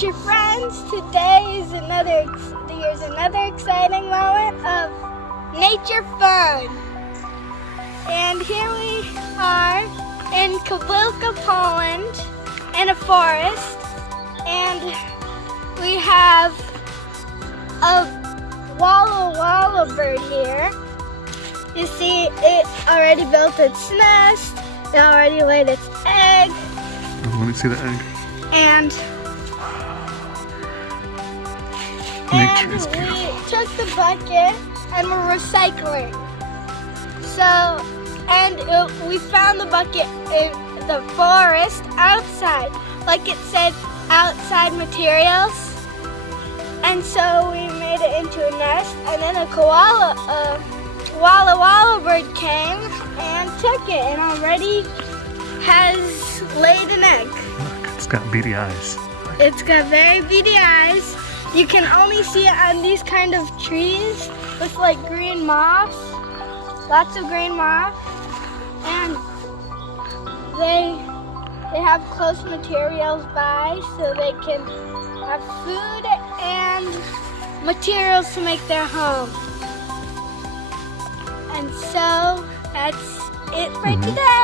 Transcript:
nature friends. Today is there's another exciting moment of nature fun. And here we are in Kabilka, Poland, in a forest, and we have a walla bird here. You see, it already built its nest. It already laid its egg. Let me see the egg. And Nature is we beautiful. took the bucket and we're recycling. We found the bucket in the forest outside, like it said, outside materials. And so we made it into a nest, and then a walla bird came and took it, and already has laid an egg. Look, it's got beady eyes. It's got very beady eyes. You can only see it on these kind of trees with like green moss, lots of green moss, and they have close materials by, so they can have food and materials to make their home. And so that's it for today.